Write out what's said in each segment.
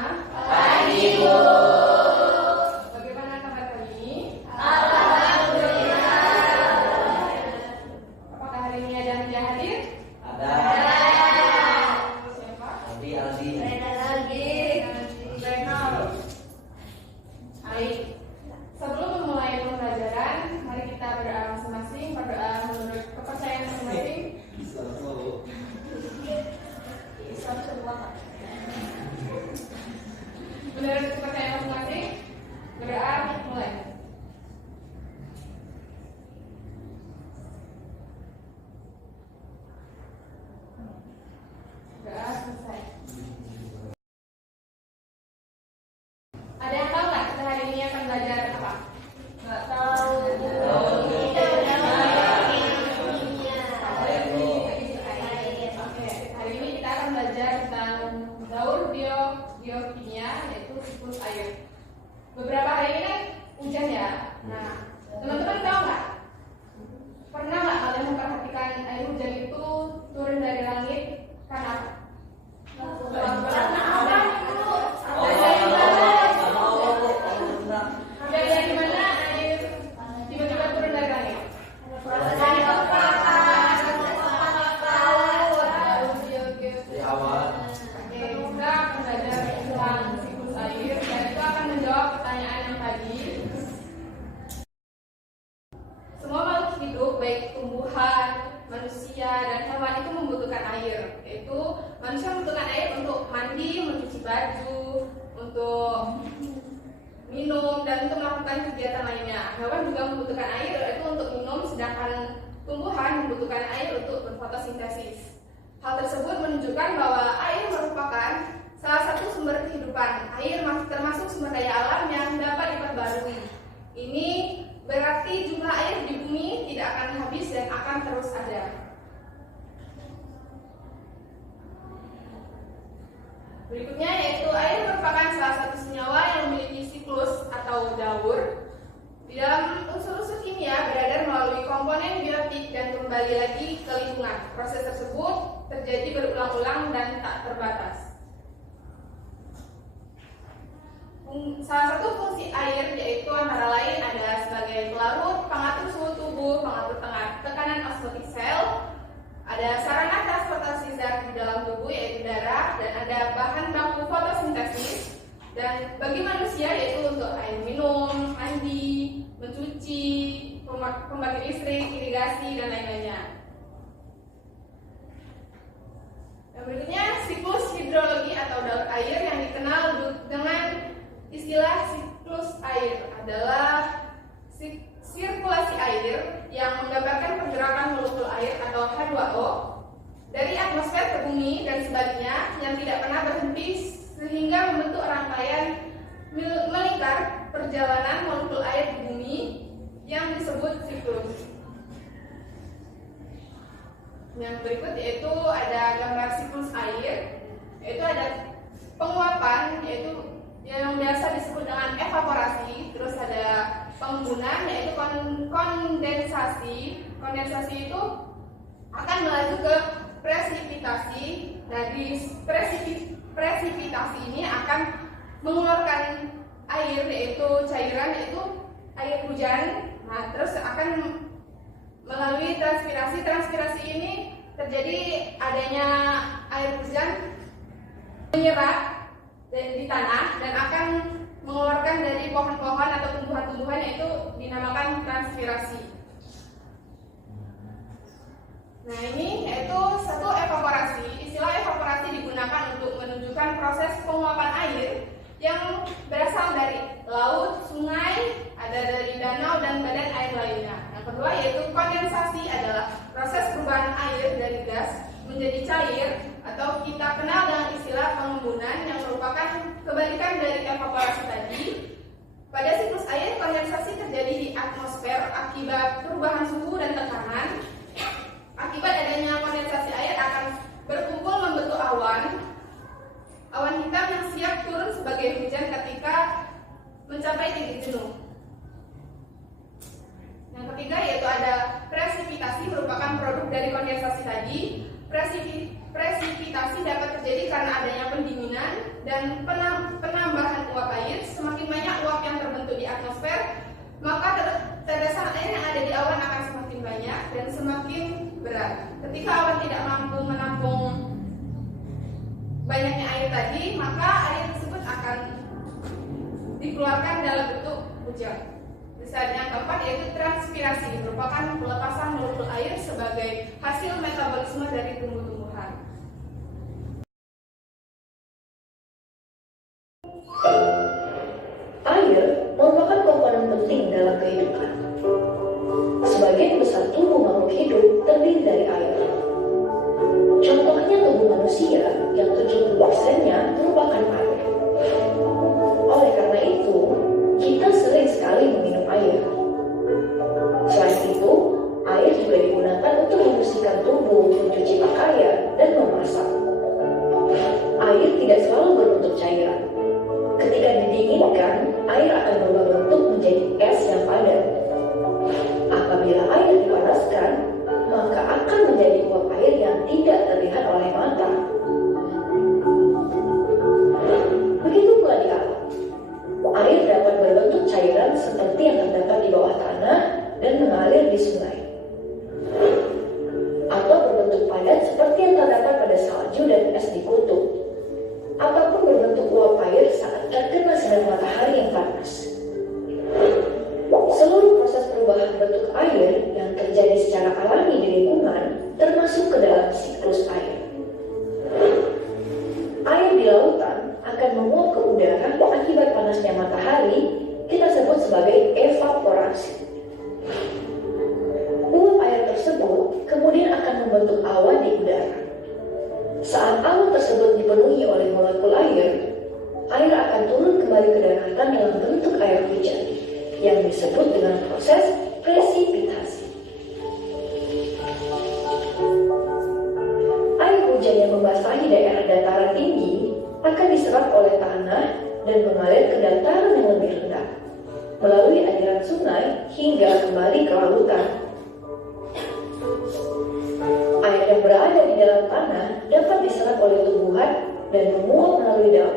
Pagi, Bu. Bagaimana kabar hari ini? Alhamdulillah. Apakah hari ini ada yang hadir? Ada. Siapa? Aldi. Renal. Baik. Sebelum memulai pembelajaran, mari kita berdoa masing-masing, berdoa menurut kepercayaan masing-masing. Menurut kepercayaan masing-masing, berdoa mulai. Berdoa selesai. Ada yang tahu nggak kita hari ini akan belajar apa? Nggak tahu. Oke, hari ini kita akan belajar tentang gaul biokimia, yaitu siklus air. Beberapa hari ini kan hujan ya. Nah, teman-teman tahu nggak? Pernah nggak kalian memperhatikan air hujan itu turun dari langit? Karena apa? Dari mana air tiba-tiba turun dari langit? Di awal. Oke, kita akan belajar tentang siklus air dan itu akan menjawab pertanyaan yang tadi. Semua makhluk hidup, baik tumbuhan, manusia, dan hewan itu membutuhkan air. Yaitu manusia membutuhkan air untuk mandi, mencuci baju, untuk minum, dan untuk melakukan kegiatan lainnya. Hewan juga membutuhkan air yaitu untuk minum, sedangkan tumbuhan membutuhkan air untuk berfotosintesis. Hal tersebut menunjukkan bahwa air merupakan salah satu sumber kehidupan. Air termasuk sumber daya alam yang dapat diperbarui. Ini berarti jumlah air di bumi tidak akan habis dan akan terus ada. Berikutnya yaitu air merupakan salah satu senyawa yang memiliki siklus atau daur. Di dalam unsur-unsur kimia beredar melalui komponen biotik dan kembali lagi ke lingkungan. Proses tersebut terjadi berulang-ulang dan tak terbatas. Salah satu fungsi air yaitu antara lain ada sebagai pelarut, pengatur suhu tubuh, pengatur tekanan osmotik sel, ada sarana transportasi zat di dalam tubuh yaitu darah, dan ada bahan baku fotosintesis. Dan bagi manusia yaitu untuk air minum, mandi, mencuci, pembangkit listrik, irigasi, dan lain-lainnya. Yang berikutnya siklus hidrologi atau daur air yang dikenal dengan istilah siklus air adalah sirkulasi air yang menggambarkan pergerakan molekul air atau H2O dari atmosfer ke bumi dan sebaliknya yang tidak pernah berhenti sehingga membentuk rangkaian melingkar perjalanan molekul air di bumi yang disebut siklus. Yang berikut yaitu ada gambar siklus air, yaitu ada penguapan yaitu yang biasa disebut dengan evaporasi, terus ada pengembunan yaitu kondensasi. Kondensasi itu akan melaju ke presipitasi. Dari presipitasi ini akan mengeluarkan air yaitu cairan yaitu air hujan. Nah, terus akan melalui transpirasi. Transpirasi ini terjadi adanya air hujan menyerap di tanah dan akan mengeluarkan dari pohon-pohon atau tumbuhan-tumbuhan yaitu dinamakan transpirasi. Nah, ini yaitu satu evaporasi. Istilah evaporasi digunakan untuk menunjukkan proses penguapan air yang berasal dari laut, sungai, ada dari danau, dan badan air lainnya. Yang kedua yaitu kondensasi adalah proses perubahan air dari gas menjadi cair atau kita kenal dengan istilah pengembunan yang merupakan kebalikan dari evaporasi tadi. Pada siklus air, kondensasi terjadi di atmosfer akibat perubahan suhu dan tekanan. Akibat adanya kondensasi air akan berkumpul membentuk awan hitam yang siap turun sebagai hujan ketika mencapai titik jenuh. Yang ketiga yaitu ada presipitasi, merupakan produk dari kondensasi tadi. Presipitasi dapat terjadi karena adanya pendinginan dan maka tetesan air yang ada di awan akan semakin banyak dan semakin berat. Ketika awan tidak mampu menampung banyaknya air tadi, maka air tersebut akan dikeluarkan dalam bentuk hujan. Misalnya yang keempat yaitu transpirasi, merupakan pelepasan molekul air sebagai hasil metabolisme dari tumbuh-tumbuhan. Air merupakan komponen penting dalam kehidupan. Sebagian besar tubuh makhluk hidup terdiri dari air. Contohnya tubuh manusia yang 70%-nya merupakan air. Oleh karena itu, kita sering sekali meminum air. Selain itu, air juga digunakan untuk membersihkan tubuh, mencuci pakaian, dan memasak. Air tidak selalu berbentuk cairan. Ketika didinginkan, air akan berubah bentuk menjadi es yang padat. Apabila air dipanaskan, maka akan menjadi uap air yang tidak terlihat oleh mata. Begitu pula di alam. Air dapat berbentuk cairan seperti yang terdapat di bawah tanah dan mengalir di sungai. Atau berbentuk padat seperti yang terdapat pada salju dan es di kutub. Ataupun berbentuk uap air saat terkena sinar matahari yang panas. Seluruh proses perubahan bentuk air yang terjadi secara alami di lingkungan termasuk ke dalam siklus air. Air di lautan akan menguap ke udara akibat panasnya matahari, kita sebut sebagai evaporasi. Uap air tersebut kemudian akan membentuk awan di udara. Saat awan tersebut dipenuhi oleh molekul air, air akan turun kembali ke daratan dalam bentuk air hujan, yang disebut dengan proses presipitasi. Air hujan yang membasahi daerah dataran tinggi akan diserap oleh tanah dan mengalir ke dataran yang lebih rendah, melalui aliran sungai hingga kembali ke lautan. Air yang berada di dalam tanah dapat diserap oleh tumbuhan dan menguap melalui daun,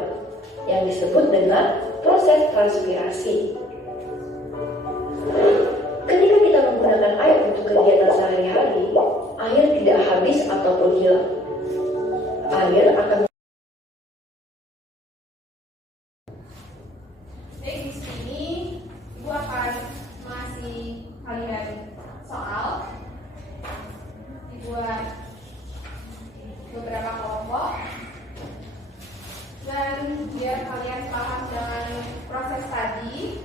yang disebut dengan proses transpirasi. Ketika kita menggunakan air untuk kegiatan sehari-hari, air tidak habis ataupun hilang. Air akan Di sini Ibu akan ngasih kalian soal, dibuat beberapa kelompok, dan biar kalian paham dengan proses tadi,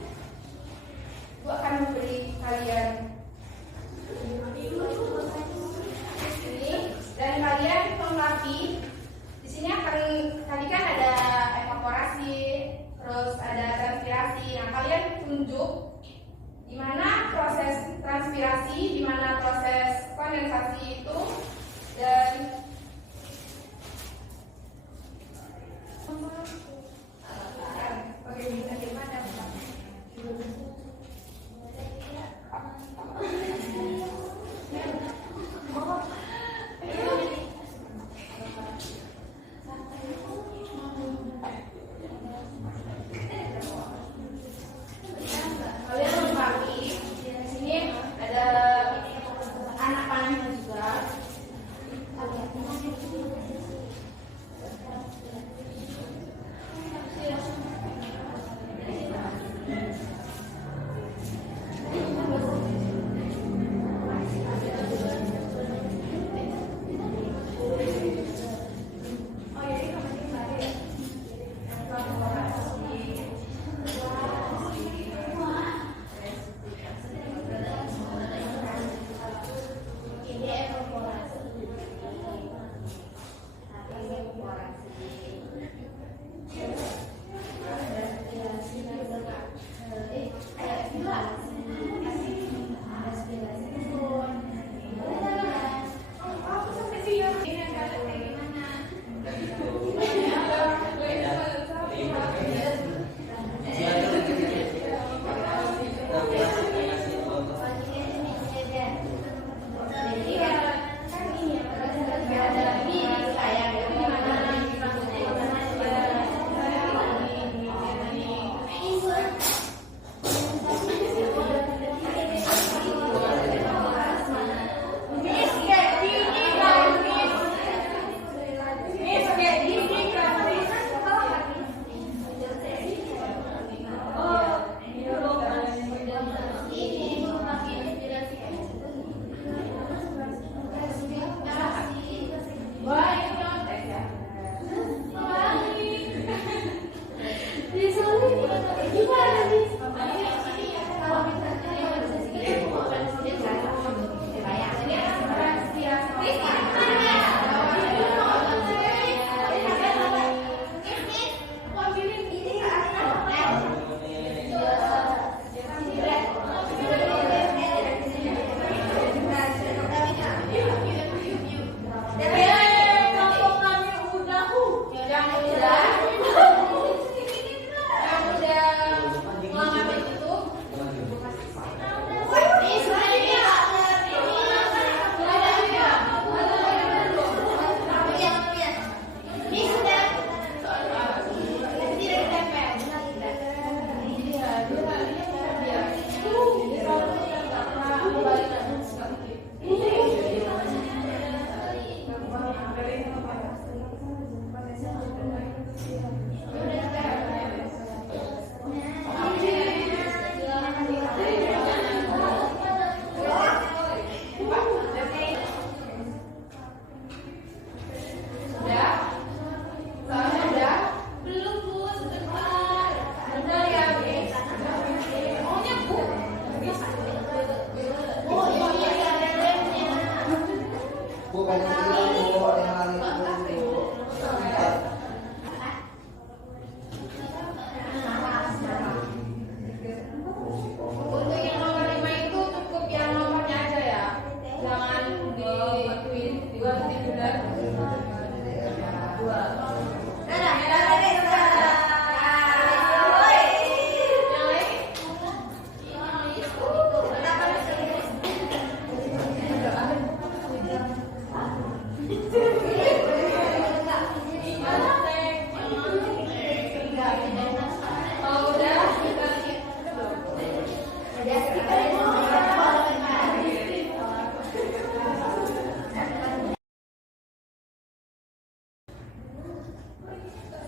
Ibu akan memberi kalian ini dan kalian melengkapi. Di sini akan tadi kan ada evaporasi, terus ada transpirasi. Nah, kalian tunjuk di mana proses transpirasi, di mana proses kondensasi itu, dan bagaimana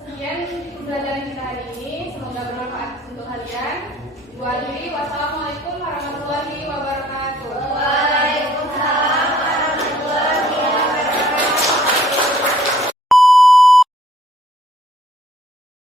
Sekian pembelajaran kita hari ini, semoga bermanfaat untuk kalian. Gua Lili, wassalamualaikum.